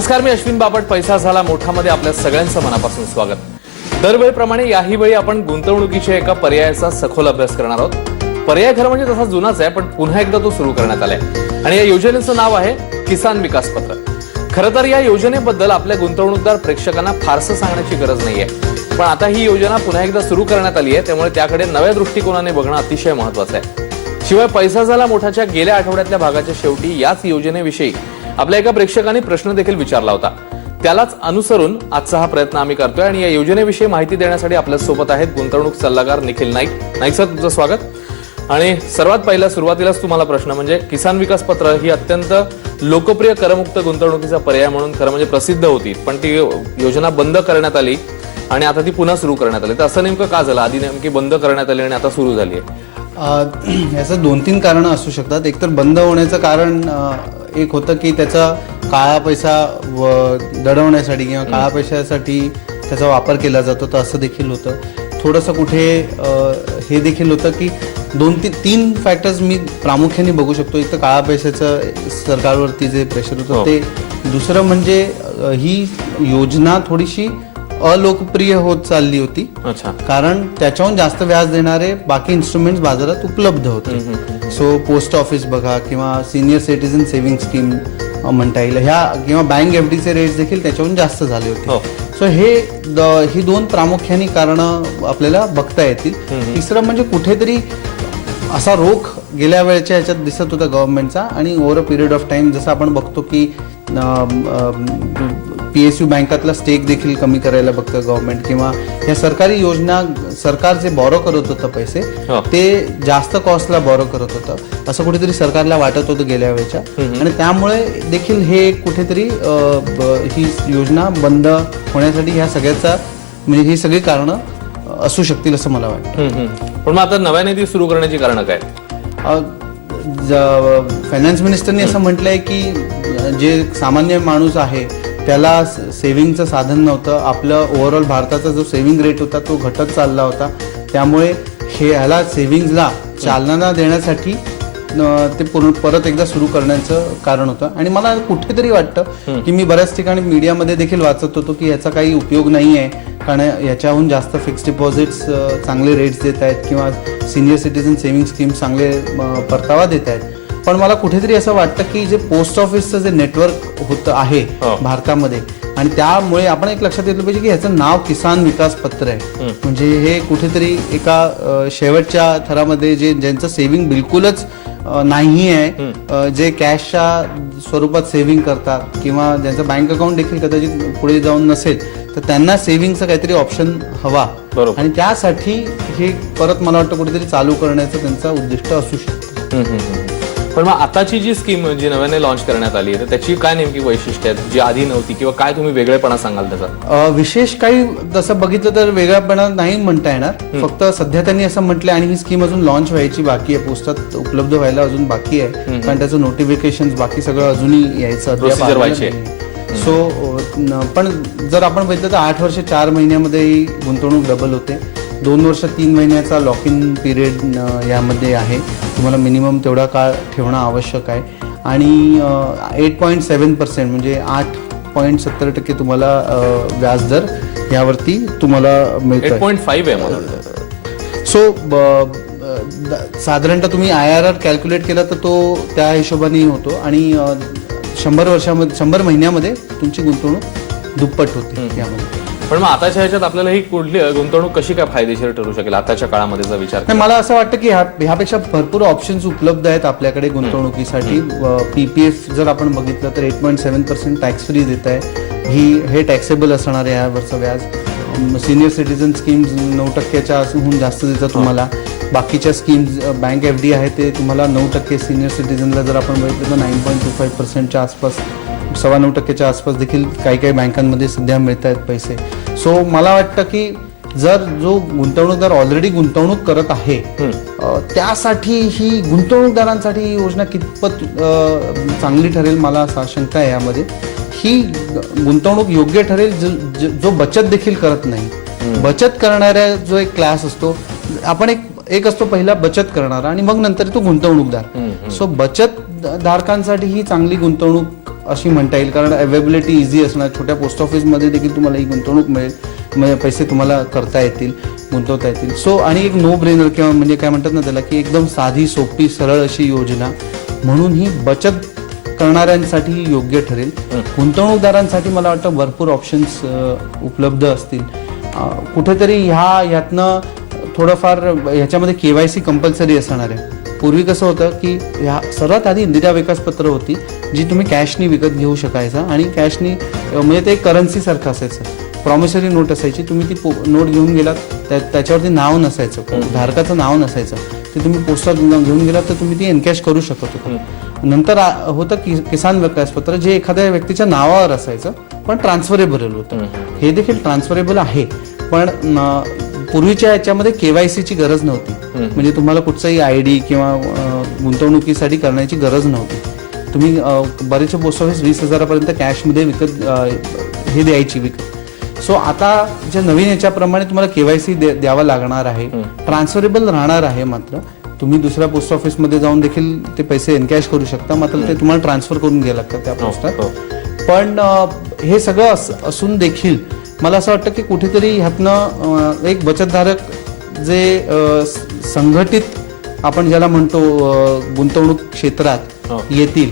नमस्कार, मी अश्विन बापट. पैसा झाला मोठामध्ये आपल्या सगळ्यांचं मनापासून स्वागत. दरवेळेप्रमाणे याही वेळी आपण गुंतवणुकीच्या एका पर्यायाचा सखोल अभ्यास करणार आहोत. पर्याय खरं म्हणजे तसा जुनाच आहे, पण पुन्हा एकदा तो सुरू करण्यात आलाय आणि या योजनेचं नाव आहे किसान विकास पत्र. खरं तर या योजनेबद्दल आपल्या गुंतवणूकदार प्रेक्षकांना फारसं सांगण्याची गरज नाहीये, पण आता ही योजना पुन्हा एकदा सुरू करण्यात आली आहे, त्यामुळे त्याकडे नव्या दृष्टिकोनाने बघणं अतिशय महत्त्वाचं आहे. शिवाय पैसा झाला मोठाच्या गेल्या आठवड्यातल्या भागाच्या शेवटी याच योजनेविषयी आपल्या एका प्रेक्षकाने प्रश्न देखील विचारला होता. त्यालाच अनुसरून आजचा हा प्रयत्न आम्ही करतोय आणि या योजनेविषयी माहिती देण्यासाठी आपल्या सोबत आहेत गुंतवणूक सल्लागार निखिल नाईक. नाईक सर, तुमचं स्वागत. आणि सर्वात पहिला सुरुवातीलाच तुम्हाला प्रश्न म्हणजे किसान विकास पत्र ही अत्यंत लोकप्रिय करमुक्त गुंतवणुकीचा पर्याय म्हणून खरं म्हणजे प्रसिद्ध होती, पण ती योजना बंद करण्यात आली आणि आता ती पुन्हा सुरू करण्यात आली. तर असं नेमकं का झालं? आधी नेमकी बंद करण्यात आली आणि आता सुरू झाली आहे? याचं 2-3 कारणं असू शकतात. एकतर बंद होण्याचं कारण एक होतं की त्याचा काळा पैसा दडवण्यासाठी किंवा काळा पैशासाठी त्याचा वापर केला जातो, तर असं देखील होतं. थोडंसं कुठे हे देखील होतं की 2-3 फॅक्टर्स मी प्रामुख्याने बघू शकतो. एक तर काळा पैशाचं सरकारवरती जे प्रेशर होतं ते, दुसरं म्हणजे ही योजना थोडीशी अलोकप्रिय होत चालली होती. अच्छा. कारण त्याच्याहून जास्त व्याज देणारे बाकी इन्स्ट्रुमेंट्स बाजारात उपलब्ध होते. सो पोस्ट ऑफिस बघा किंवा सिनियर सिटीजन सेव्हिंग स्कीम म्हणता येईल, ह्या किंवा बँक एफडीचे रेट्स देखील त्याच्याहून जास्त झाले होते. सो ही 2 प्रामुख्याने कारणं आपल्याला बघता येतील. तिसरं म्हणजे कुठेतरी असा रोख गेल्या वेळेच्या ह्याच्यात दिसत होता गव्हर्नमेंटचा, आणि over a period of time जसं आपण बघतो की PSU बँकातला स्टेक देखील कमी करायला बघतं गव्हर्नमेंट, किंवा ह्या सरकारी योजना सरकार जे बॉरो करत होतं पैसे ते जास्त कॉस्टला बॉरो करत होतं असं कुठेतरी सरकारला वाटत होतं गेल्या वेळेच्या, आणि त्यामुळे देखील हे कुठेतरी ही योजना बंद होण्यासाठी ह्या सगळ्याचा म्हणजे ही सगळी कारणं असू शकतील असं मला वाटतं. पण मग आता नव्याने ती सुरू करण्याची कारणं काय? फायनान्स मिनिस्टरनी असं म्हटलंय की जे सामान्य माणूस आहे त्याला सेव्हिंगचं साधन नव्हतं. आपलं ओव्हरऑल भारताचा जो सेव्हिंग रेट होता तो घटत चालला होता, त्यामुळे ह्याला सेव्हिंग्जला चालना देण्यासाठी ते परत एकदा सुरू करण्याचं कारण होतं. आणि मला कुठेतरी वाटतं की मी बऱ्याच ठिकाणी मीडियामध्ये देखील वाचत होतो की याचा काही उपयोग नाही आहे, कारण याच्याहून जास्त फिक्स्ड डिपॉझिट्स चांगले रेट्स देत आहेत किंवा सिनियर सिटीजन सेव्हिंग स्कीम चांगले परतावा देत आहेत. पण मला कुठेतरी असं वाटतं की जे पोस्ट ऑफिसचं जे नेटवर्क होतं आहे भारतामध्ये, आणि त्यामुळे आपण एक लक्षात घेतलं पाहिजे की ह्याचं नाव किसान विकास पत्र आहे. म्हणजे हे कुठेतरी एका शेवटच्या थरामध्ये ज्यांचं सेव्हिंग बिलकुलच नाही आहे, जे कॅशच्या स्वरूपात सेव्हिंग करतात किंवा ज्यांचं बँक अकाउंट देखील कदाचित पुढे जाऊन नसेल, तर त्यांना सेव्हिंगचा काहीतरी ऑप्शन हवा, आणि त्यासाठी हे परत मला वाटतं कुठेतरी चालू करण्याचं त्यांचा उद्दिष्ट असू शकतं. पण मग आताची जी स्कीम जी नव्याने लॉन्च करण्यात आली आहे, तर त्याची काय नेमकी वैशिष्ट्य आहेत जी आधी नव्हती, किंवा काय तुम्ही वेगळेपणा सांगाल त्याचा? विशेष काही तसं बघितलं तर वेगळेपणा नाही म्हणता येणार. फक्त सध्या त्यांनी असं म्हटलंय, आणि ही स्कीम अजून लॉन्च व्हायची बाकी आहे, पोस्टात उपलब्ध व्हायला अजून बाकी आहे, कारण त्याचं नोटिफिकेशन बाकी सगळं अजूनही यायचं प्रोसिजर व्हायची. सो पण जर आपण बघितलं तर 8 वर्ष 4 महिन्यामध्ये ही गुंतवणूक डबल होते. 2 वर्ष 3 महिन्याचा लॉक इन पिरियड यामध्ये आहे. तुम्हाला मिनिमम तेवढा काळ ठेवणं आवश्यक आहे, आणि 8.7% म्हणजे 8.70% तुम्हाला व्याजदर यावरती तुम्हाला मिळतो. 8.5 आहे मला वाटतं. सो साधारणतः तुम्ही IRR कॅल्क्युलेट केला तर तो त्या हिशोबाने होतो, आणि 100 महिन्यामध्ये तुमची गुंतवणूक दुप्पट होते यामध्ये. पण मग आताच्या ह्याच्यात आपल्याला ही कुठली गुंतवणूक कशी काय फायदेशीर ठरू शकेल आताच्या काळामध्ये विचार? मला असं वाटतं की ह्यापेक्षा भरपूर ऑप्शन्स उपलब्ध आहेत आपल्याकडे गुंतवणुकीसाठी. PPF जर आपण बघितलं तर 8.7% टॅक्स फ्री देत आहे. हे टॅक्सेबल असणार आहे यावरचं व्याज. सिनियर सिटीजन स्कीम्स 9%च्या हून जास्त देतात तुम्हाला. बाकीच्या स्कीम्स बँक FD आहे ते तुम्हाला 9%, सिनियर सिटीजनला जर आपण बघितलं तर 9.25%च्या आसपास, 9.25% आसपास देखील काही काही बँकांमध्ये सध्या मिळत आहेत पैसे. सो मला वाटतं की जर जो गुंतवणूकदार ऑलरेडी गुंतवणूक करत आहे त्यासाठी ही गुंतवणूकदारांसाठी ही योजना कितपत चांगली ठरेल मला शंका आहे यामध्ये. ही गुंतवणूक योग्य ठरेल जो बचत देखील करत नाही. बचत करणाऱ्या जो एक क्लास असतो, आपण एक असतो पहिला बचत करणारा आणि मग नंतर तो गुंतवणूकदार. सो बचत धारकांसाठी ही चांगली गुंतवणूक अशी म्हणता येईल, कारण अवेलेबिलिटी इझी असणार. छोट्या पोस्ट ऑफिसमध्ये देखील तुम्हाला ही गुंतवणूक मिळेल, म्हणजे पैसे तुम्हाला करता येतील, गुंतवता येतील. सो आणि एक नो ब्रेनर किंवा म्हणजे काय म्हणतात ना त्याला, की एकदम साधी सोपी सरळ अशी योजना म्हणून ही बचत करणाऱ्यांसाठी योग्य ठरेल. गुंतवणूकदारांसाठी मला वाटतं भरपूर ऑप्शन्स उपलब्ध असतील. कुठेतरी ह्यातनं थोडंफार ह्याच्यामध्ये KYC कंपल्सरी असणार आहे. पूर्वी कसं होतं की ह्या सर्वात आधी इंदिरा विकास पत्र होती, जी तुम्ही कॅशनी विकत घेऊ शकायचा आणि कॅशनी म्हणजे ते करन्सीसारखं असायचं. प्रॉमिसरी नोट असायची, तुम्ही ती नोट घेऊन गेलात, त्याच्यावरती नाव नसायचं, धारकाचं नाव नसायचं, ते तुम्ही पोस्टात घेऊन गेलात तर तुम्ही ती एनकॅश करू शकत होता. नंतर होतं किसान विकास पत्र, जे एखाद्या व्यक्तीच्या नावावर असायचं पण ट्रान्सफरेबल होतं. हे देखील ट्रान्सफरेबल आहे, पण पूर्वीच्या याच्यामध्ये KYC ची गरज नव्हती. म्हणजे तुम्हाला कुठचाही ID किंवा गुंतवणुकीसाठी करण्याची गरज नव्हती. तुम्ही बरेचसे पोस्ट ऑफिस 20,000 कॅशमध्ये विकत हे द्यायची विकत. सो आता जे नवीन याच्याप्रमाणे तुम्हाला KYC द्यावा लागणार आहे, ट्रान्सफरेबल राहणार आहे. मात्र तुम्ही दुसऱ्या पोस्ट ऑफिसमध्ये जाऊन देखील ते पैसे एनकॅश करू शकता, मात्र ते तुम्हाला ट्रान्सफर करून घ्यायला लागतात त्या पोस्टात. पण हे सगळं असून देखील मला असं वाटतं की कुठेतरी ह्यातनं एक बचतधारक जे संघटित आपण ज्याला म्हणतो गुंतवणूक क्षेत्रात येतील,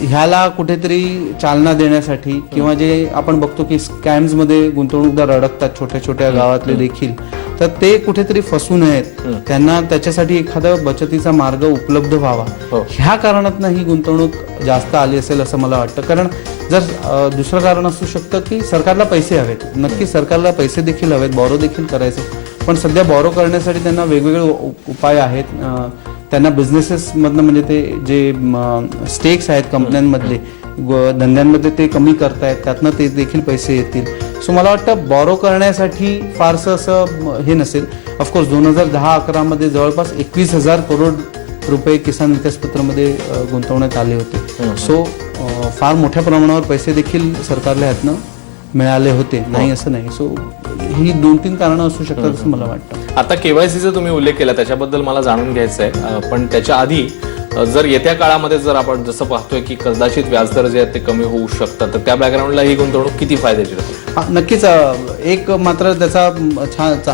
ह्याला कुठेतरी चालना देण्यासाठी, किंवा जे आपण बघतो की स्कॅम्समध्ये गुंतवणूकदार अडकतात छोट्या छोट्या गावातले देखील, तर ते कुठेतरी फसू नयेत, त्यांना त्याच्यासाठी एखादा बचतीचा मार्ग उपलब्ध व्हावा, ह्या कारणातनं ही गुंतवणूक जास्त आली असेल असं मला वाटतं. कारण जर दुसरं कारण असू शकतं की सरकारला पैसे हवेत, नक्की सरकारला पैसे देखील हवेत, बॉरो देखील करायचे, पण सध्या बॉरो करण्यासाठी त्यांना वेगवेगळे उपाय आहेत. त्यांना बिझनेसेसमधनं म्हणजे ते जे स्टेक्स आहेत कंपन्यांमधले, धंद्यांमध्ये ते कमी करतायत, त्यातनं ते देखील पैसे येतील. सो मला वाटतं बॉरो करण्यासाठी फारसं असं हे नसेल. ऑफकोर्स 2010-11 जवळपास 21,000 करोड रुपये किसान विकास पत्रामध्ये गुंतवण्यात आले होते. सो फार मोठ्या प्रमाणावर पैसे देखील सरकारला ह्यातनं मिळाले होते, नाही असं नाही. सो ही 2-3 कारणं असू शकतात असं मला वाटतं. आता KYCचा तुम्ही उल्लेख केला, त्याच्याबद्दल मला जाणून घ्यायचं आहे. पण त्याच्या आधी जर येत्या काळामध्ये जर आपण जसं पाहतोय की कदाचित व्याजदर जे आहेत ते कमी होऊ शकतात, तर त्या बॅकग्राऊंडला ही गुंतवणूक किती फायद्याची आहे? नक्कीच. एक मात्र त्याचा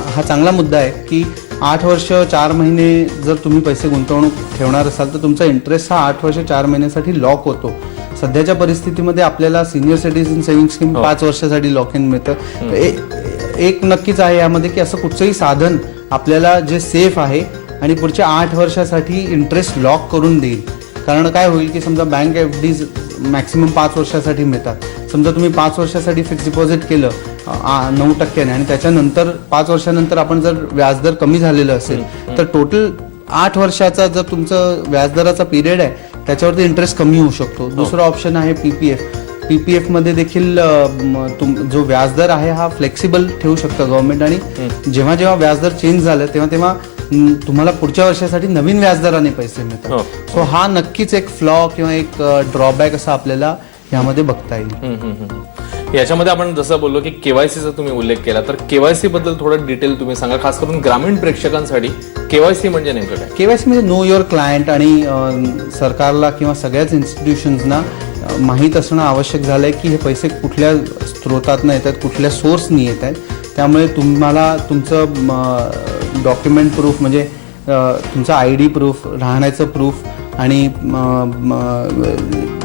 हा चांगला मुद्दा आहे की 8 वर्ष 4 महिने जर तुम्ही पैसे गुंतवणूक ठेवणार असाल तर तुमचा इंटरेस्ट हा 8 वर्ष 4 महिन्यासाठी लॉक होतो. सध्याच्या परिस्थितीमध्ये आपल्याला सिनियर सिटीजन सेव्हिंग स्कीम 5 वर्षासाठी लॉक इन मिळतं. एक नक्कीच आहे यामध्ये की असं कुठचंही साधन आपल्याला जे सेफ आहे आणि पुढच्या 8 वर्षासाठी इंटरेस्ट लॉक करून देईल. कारण काय होईल की समजा बँक FDs मॅक्सिमम 5 वर्षासाठी मिळतात. समजा तुम्ही 5 वर्षासाठी फिक्स डिपॉझिट केलं 9% आणि त्याच्यानंतर 5 वर्षानंतर आपण जर व्याजदर कमी झालेलं असेल तर टोटल 8 वर्षाचा जर तुमचं व्याजदराचा पिरियड आहे त्याच्यावरती इंटरेस्ट कमी होऊ शकतो. दुसरं ऑप्शन आहे PPF मध्ये देखील जो व्याजदर आहे हा फ्लेक्सिबल ठेवू शकतं गव्हर्नमेंट, आणि जेव्हा जेव्हा व्याजदर चेंज झालं तेव्हा तुम्हाला पुढच्या वर्षासाठी नवीन व्याजदराने पैसे मिळतात. सो हा नक्कीच एक फ्लॉ किंवा एक ड्रॉबॅक असं आपल्याला यामध्ये बघता येईल. याच्यामध्ये आपण जसं बोललो की KYCचा तुम्ही उल्लेख केला, तर KYC बद्दल थोडं डिटेल तुम्ही सांगा, खास करून ग्रामीण प्रेक्षकांसाठी KYC म्हणजे नेमकं काय? KYC म्हणजे नो युअर क्लायंट, आणि सरकारला किंवा सगळ्याच इन्स्टिट्यूशन्सना माहीत असणं आवश्यक झालंय की हे पैसे कुठल्या स्रोतातनं येतात, कुठल्या सोर्सनी येत आहेत. त्यामुळे तुम्हाला तुमचं डॉक्युमेंट प्रूफ म्हणजे तुमचं ID प्रूफ, राहण्याचं प्रूफ आणि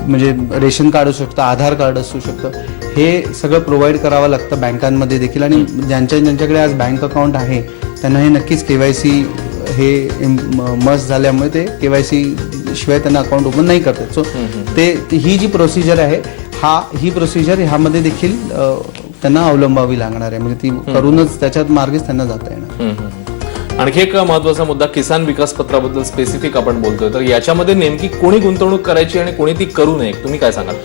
म्हणजे रेशन कार्ड असू शकतं, आधार कार्ड असू शकतं, हे सगळं प्रोव्हाइड करावं लागतं बँकांमध्ये देखील. आणि ज्यांच्याकडे आज बँक अकाउंट आहे त्यांना हे नक्कीच KYC हे मस्ट झाल्यामुळे ते KYC शिवाय त्यांना अकाउंट ओपन नाही करतात. सो ही जी प्रोसिजर आहे ही प्रोसिजर ह्यामध्ये देखील त्यांना अवलंबावी लागणार आहे. म्हणजे ती करूनच त्याच्यात मार्गेच त्यांना जाता येणार. आणखी एक महत्वाचा मुद्दा, किसान विकास पत्राबद्दल स्पेसिफिक आपण बोलतोय, तर याच्यामध्ये नेमकी कोणी गुंतवणूक करायची आणि कोणी ती करू नये, तुम्ही काय सांगाल?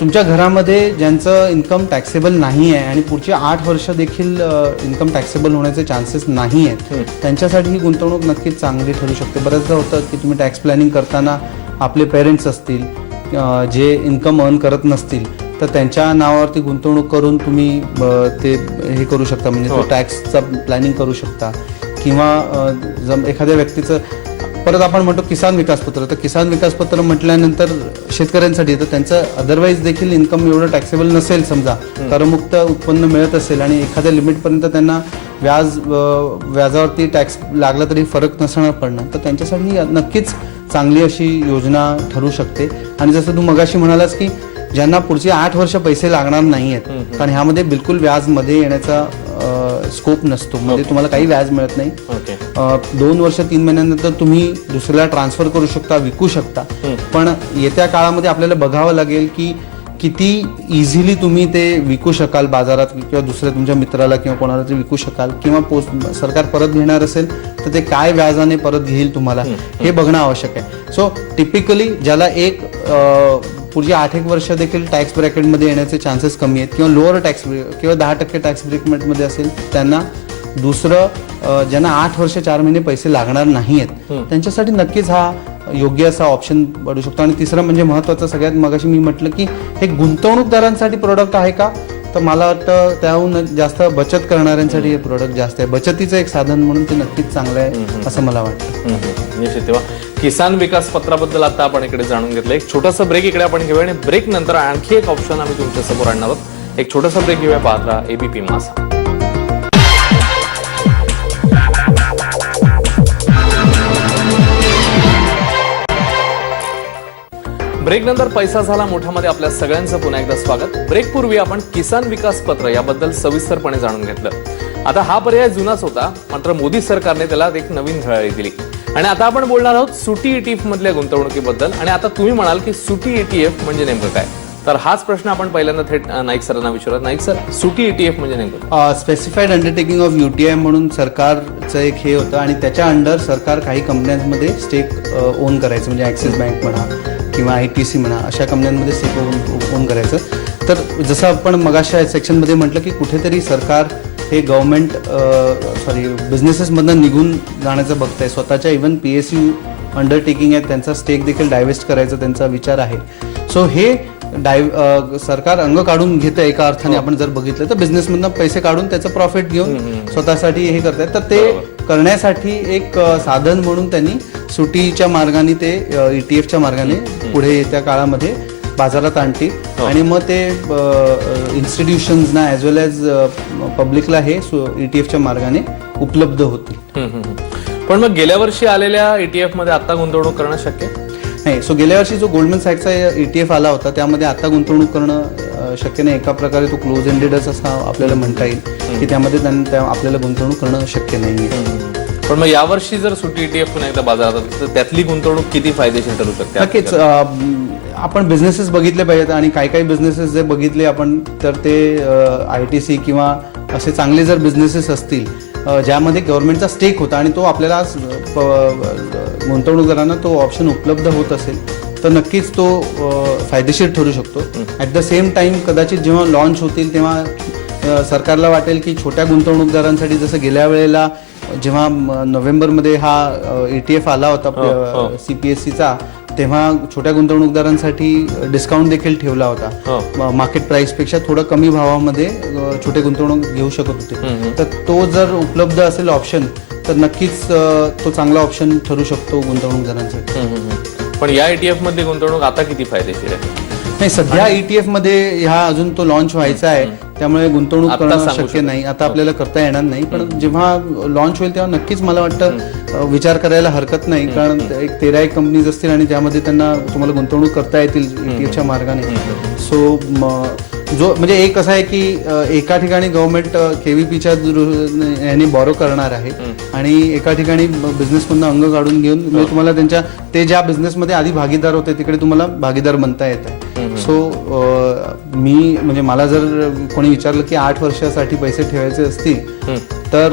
तुमच्या घरामध्ये ज्यांचं इन्कम टॅक्सेबल नाही आहे आणि पुढची 8 वर्ष देखील इन्कम टॅक्सेबल होण्याचे चान्सेस नाही आहेत, त्यांच्यासाठी ही गुंतवणूक नक्कीच चांगली ठरू शकते. बऱ्याचदा होतं की तुम्ही टॅक्स प्लॅनिंग करताना आपले पेरेंट्स असतील जे इन्कम अर्न करत नसतील तर त्यांच्या नावावरती गुंतवणूक करून तुम्ही ते हे करू शकता, म्हणजे तो टॅक्सचा प्लॅनिंग करू शकता. किंवा एखाद्या व्यक्तीचं परत आपण म्हणतो किसान विकास पत्र, तर किसान विकास पत्र म्हटल्यानंतर शेतकऱ्यांसाठी तर त्यांचं अदरवाईज देखील इन्कम एवढं टॅक्सेबल नसेल, समजा करमुक्त उत्पन्न मिळत असेल आणि एखाद्या लिमिटपर्यंत त्यांना व्याजावरती टॅक्स लागला तरी फरक नसणार पडणार, तर त्यांच्यासाठी नक्कीच चांगली अशी योजना ठरू शकते. आणि जसं तू मगाशी म्हणालास की ज्यांना पुढची 8 वर्ष पैसे लागणार नाही आहेत, कारण ह्यामध्ये बिलकुल व्याज मध्ये येण्याचा स्कोप नसतो, म्हणजे तुम्हाला काही व्याज मिळत नाही. 2 वर्ष 3 महिन्यानंतर तुम्ही दुसऱ्याला ट्रान्सफर करू शकता, विकू शकता. पण येत्या काळामध्ये आपल्याला बघावं लागेल की किती इझिली तुम्ही ते विकू शकाल बाजारात, किंवा दुसऱ्या तुमच्या मित्राला किंवा कोणाला तरी विकू शकाल, किंवा सरकार परत घेणार असेल तर ते काय व्याजाने परत घेईल तुम्हाला, हे बघणं आवश्यक आहे. सो टिपिकली ज्याला पुढची 8 वर्ष देखील टॅक्स ब्रॅकेटमध्ये येण्याचे चान्सेस कमी आहेत, किंवा लोअर टॅक्स किंवा 10% टॅक्स ब्रॅकेटमध्ये असेल, त्यांना दुसरं ज्यांना 8 वर्ष 4 महिने पैसे लागणार नाही आहेत त्यांच्यासाठी नक्कीच हा योग्य असा ऑप्शन पडू शकतो. आणि तिसरं म्हणजे महत्त्वाचं, सगळ्यात मगाशी मी म्हटलं की हे गुंतवणूकदारांसाठी प्रोडक्ट आहे का, तर मला वाटतं त्याहून जास्त बचत करणाऱ्यांसाठी हे प्रोडक्ट जास्त आहे. बचतीचं एक साधन म्हणून ते नक्कीच चांगलं आहे असं मला वाटतं. निश्चित. तेव्हा किसान विकास पत्राबद्दल आता आपण इकडे जाणून घेतलं. एक छोटासा ब्रेक इकडे आपण घेऊया आणि ब्रेक नंतर आणखी एक ऑप्शन आम्ही तुमच्या समोर आणणार आहोत. एक छोटासा ब्रेक घेऊया, पाहत राहा एबीपी माझा. ब्रेक नंतर पैसा झाला मोठामध्ये आपल्या सगळ्यांचं पुन्हा एकदा स्वागत. ब्रेक पूर्वी आपण किसान विकास पत्र याबद्दल सविस्तरपणे जाणून घेतलं. आता हा पर्याय जुनाच होता, मात्र मोदी सरकारने त्याला एक नवीन झळाळी दिली. आणि आता आपण बोलणार आहोत सुटी ETF मधल्या गुंतवणुकीबद्दल. आणि आता तुम्ही म्हणाल की सुटी ETF म्हणजे नेमकं काय, तर हाच प्रश्न आपण पहिल्यांदा थेट नाईक सरांना विचारत. नाईक सर, सुटी ETF म्हणजे नेमकं? स्पेसिफाईड अंडरटेकिंग ऑफ UTI म्हणून सरकारचं एक हे होतं, आणि त्याच्या अंडर सरकार काही कंपन्यांमध्ये स्टेक ओन करायचं, म्हणजे ॲक्सिस बँक म्हणा किंवा ITC म्हणा, अशा कंपन्यांमध्ये स्टेक ओन करायचं. तर जसं आपण मगाशा सेक्शनमध्ये म्हटलं की कुठेतरी सरकार हे बिझनेसेसमधनं निघून जाण्याचं बघतंय. स्वतःच्या इव्हन PSU अंडरटेकिंग आहेत, त्यांचा स्टेक देखील डायव्हेस्ट करायचा त्यांचा विचार आहे. सो हे सरकार अंग काढून घेतं एका अर्थाने. आपण जर बघितलं तर बिझनेसमधनं पैसे काढून त्याचं प्रॉफिट घेऊन स्वतःसाठी हे करतायत. तर ते करण्यासाठी एक साधन म्हणून त्यांनी सुटीच्या मार्गाने ते ETFच्या मार्गाने पुढे येत्या काळामध्ये बाजारात आणतील, आणि मग ते इन्स्टिट्यूशन्सना ॲज वेल ॲज पब्लिकला हे ETFच्या मार्गाने उपलब्ध होतील. पण मग गेल्या वर्षी आलेल्या ETF मध्ये आता गुंतवणूक करणं शक्य नाही. सो गेल्या वर्षी जो गोल्डमन सॅक्सचा ETF आला होता त्यामध्ये आता गुंतवणूक करणं शक्य नाही. एका प्रकारे तो क्लोज एंडेडच असा आपल्याला म्हणता येईल की त्यामध्ये आपल्याला गुंतवणूक करणं शक्य नाही. पण मग यावर्षी जर सुटी ETF पुन्हा एकदा बाजारात आली तर त्यातली गुंतवणूक किती फायदेशीर ठरू शकते? नक्कीच. आपण बिझनेसेस बघितले पाहिजेत, आणि काही काही बिझनेसेस जे बघितले आपण तर ते ITC किंवा असे चांगले जर बिझनेसेस असतील ज्यामध्ये गव्हर्नमेंटचा स्टेक होता आणि तो आपल्याला गुंतवणूकदारांना तो ऑप्शन उपलब्ध होत असेल तर नक्कीच तो फायदेशीर ठरू शकतो. ॲट द सेम टाइम कदाचित जेव्हा लॉन्च होतील तेव्हा सरकारला वाटेल की छोट्या गुंतवणूकदारांसाठी, जसं गेल्या वेळेला जेव्हा नोव्हेंबरमध्ये हा ETF आला होता CPSCचा, तेव्हा छोट्या गुंतवणूकदारांसाठी डिस्काउंट देखील ठेवला होता. मार्केट प्राइसपेक्षा थोडं कमी भावामध्ये छोटे गुंतवणूक घेऊ शकत होते. तर तो जर उपलब्ध असेल ऑप्शन तर नक्कीच तो चांगला ऑप्शन ठरू शकतो गुंतवणूकदारांसाठी. पण या ETF मध्ये गुंतवणूक आता किती फायदेशीर आहे? नाही, सध्या ETF मध्ये ह्या अजून तो लॉन्च व्हायचा आहे, त्यामुळे गुंतवणूक करणं शक्य नाही, आता आपल्याला करता येणार नाही. पण जेव्हा लॉन्च होईल तेव्हा नक्कीच मला वाटतं विचार करायला हरकत नाही, कारण एक 13 कंपनीज असतील आणि त्यामध्ये त्यांना तुम्हाला गुंतवणूक करता येतील ETFच्या मार्गाने. सो जो म्हणजे एक असं आहे की एका ठिकाणी गव्हर्नमेंट KVPच्या याने बॉरो करणार आहे आणि एका ठिकाणी बिझनेसमधनं अंग काढून घेऊन म्हणजे तुम्हाला ते ज्या बिझनेसमध्ये आधी भागीदार होते तिकडे तुम्हाला भागीदार बनता येत आहे. सो मी म्हणजे मला जर कोणी विचारलं की 8 वर्षासाठी पैसे ठेवायचे असतील तर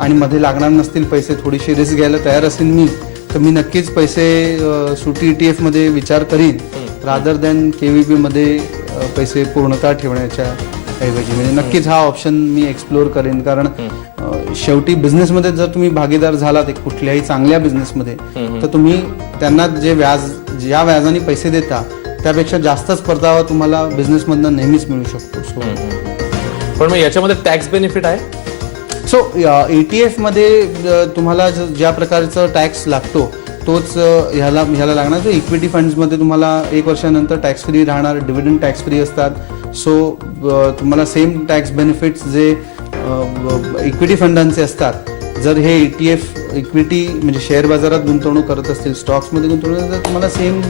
आणि मध्ये लागणार नसतील पैसे, थोडीशी रिस्क घ्यायला तयार असेल मी, तर मी नक्कीच पैसे सुटी ETF मध्ये विचार करीन रादर दॅन KVP मध्ये पैसे पूर्णतः ठेवण्याच्या ऐवजी. म्हणजे नक्कीच हा ऑप्शन मी एक्सप्लोर करेन, कारण शेवटी बिझनेसमध्ये जर तुम्ही भागीदार झालात एक कुठल्याही चांगल्या बिझनेसमध्ये तर तुम्ही त्यांना ज्या व्याजाने पैसे देता त्यापेक्षा जास्तच परतावा तुम्हाला बिझनेसमधनं नेहमीच मिळू शकतो. पण मग याच्यामध्ये टॅक्स बेनिफिट आहे? सो ETF मध्ये तुम्हाला ज्या प्रकारचं टॅक्स लागतो तोच ह्याला लागणार. जो इक्विटी फंड्समध्ये तुम्हाला 1 वर्षानंतर टॅक्स फ्री राहणार, डिव्हिडंड टॅक्स फ्री असतात. सो तुम्हाला सेम टॅक्स बेनिफिट्स जे इक्विटी फंडांचे असतात, जर हे ETF इक्विटी म्हणजे शेअर बाजारात गुंतवणूक करत असतील, स्टॉक्समध्ये गुंतवणूक करत तर तुम्हाला सेम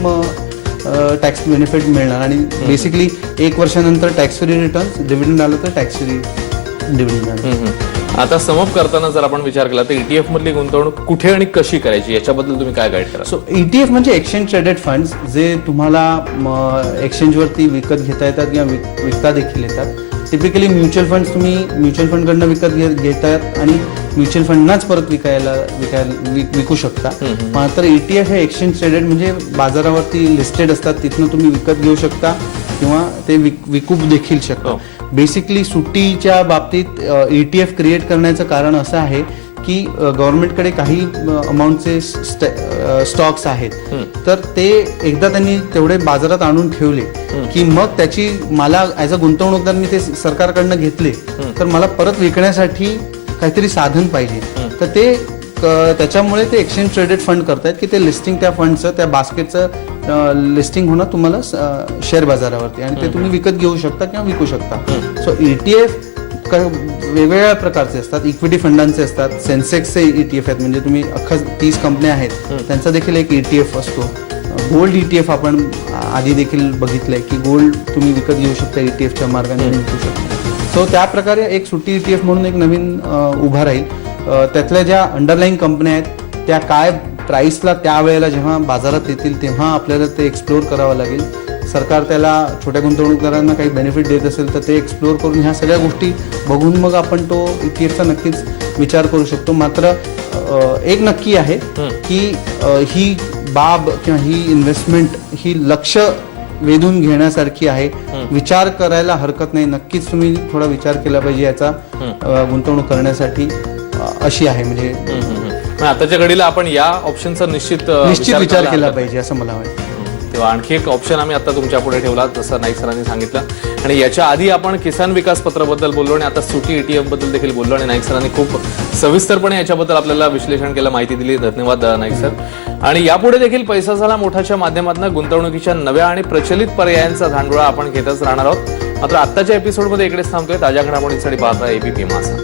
टॅक्स बेनिफिट मिळणार. आणि बेसिकली 1 वर्षानंतर टॅक्स फ्री रिटर्न्स, डिव्हिडंड आलं तर टॅक्स फ्री डिव्हिडंड आलं. आता समअप करताना जर आपण विचार केला तर ETF मधली गुंतवणूक कुठे आणि कशी करायची याच्याबद्दल तुम्ही काय गाईड करा? सो ETF म्हणजे एक्सचेंज ट्रेडेड फंड्स, जे तुम्हाला एक्सचेंजवरती विकत घेता येतात किंवा विकता देखील येतात. टिपिकली म्युच्युअल फंड्स तुम्ही म्युच्युअल फंडकडनं विकत घेतात आणि म्युच्युअल फंडनाच परत विकू शकता. मात्र ETF हे एक्सचेंज ट्रेडेड म्हणजे बाजारावरती लिस्टेड असतात, तिथनं तुम्ही विकत घेऊ शकता किंवा ते विकू देखील शकता. बेसिकली सुट्टीच्या बाबतीत ETF क्रिएट करण्याचं कारण असं आहे की गव्हर्नमेंटकडे काही अमाऊंटचे स्टॉक्स आहेत, तर ते एकदा त्यांनी तेवढे बाजारात आणून ठेवले की मग त्याची मला ॲज अ गुंतवणूकदार मी ते सरकारकडनं घेतले तर मला परत विकण्यासाठी काहीतरी साधन पाहिजे. तर ते त्याच्यामुळे ते एक्सचेंज ट्रेडेड फंड करतायत की ते लिस्टिंग त्या फंडचं, त्या बास्केटचं लिस्टिंग होणं तुम्हाला शेअर बाजारावरती आणि ते तुम्ही विकत घेऊ शकता किंवा विकू शकता. सो ETF वेगवेगळ्या प्रकारचे असतात. इक्विटी फंडांचे असतात, सेन्सेक्सचे ETF आहेत, म्हणजे तुम्ही अख्खा 30 कंपन्या आहेत त्यांचा देखील एक ETF असतो. गोल्ड ETF आपण आधी देखील बघितलंय की गोल्ड तुम्ही विकत घेऊ शकता ETFच्या मार्गाने विकू शकता. सो त्या प्रकारे एक सुट्टी ETF म्हणून एक नवीन उभा राहील. त्यातल्या ज्या अंडरलाईन कंपन्या आहेत त्या काय प्राईसला त्यावेळेला जेव्हा बाजारात येतील तेव्हा आपल्याला ते एक्सप्लोर करावं लागेल. सरकार त्याला छोट्या गुंतवणूकदारांना काही बेनिफिट देत असेल तर ते एक्सप्लोर करून ह्या सगळ्या गोष्टी बघून मग आपण तो ETFचा नक्कीच विचार करू शकतो. मात्र एक नक्की आहे की ही बाब किंवा ही इन्व्हेस्टमेंट ही लक्ष वेधून घेण्यासारखी आहे. विचार करायला हरकत नाही. नक्कीच तुम्ही थोडा विचार केला पाहिजे याचा गुंतवणूक करण्यासाठी अशी आहे. म्हणजे आताच्या घडीला आपण या ऑप्शनचा निश्चित विचार केला पाहिजे असं मला वाटतं. तेव्हा आणखी एक ऑप्शन आम्ही आता तुमच्या पुढे ठेवला, जसं नाईक सरांनी सांगितलं. आणि याच्या आधी आपण किसान विकास पत्राबद्दल बोललो आणि आता सुटी ETF बद्दल देखील बोललो आणि नाईक सरांनी खूप सविस्तरपणे याच्याबद्दल आपल्याला विश्लेषण केलं, माहिती दिली. धन्यवाद नाईक सर. आणि यापुढे देखील पैसा झाला मोठाच्या माध्यमातून गुंतवणुकीच्या नव्या आणि प्रचलित पर्यायांचा धांडोळा आपण घेतच राहणार आहोत. मात्र आत्ताच्या एपिसोडमध्ये इकडेच थांबतोय. ताज्या घडामोडींसाठी पाहता ABP माझा.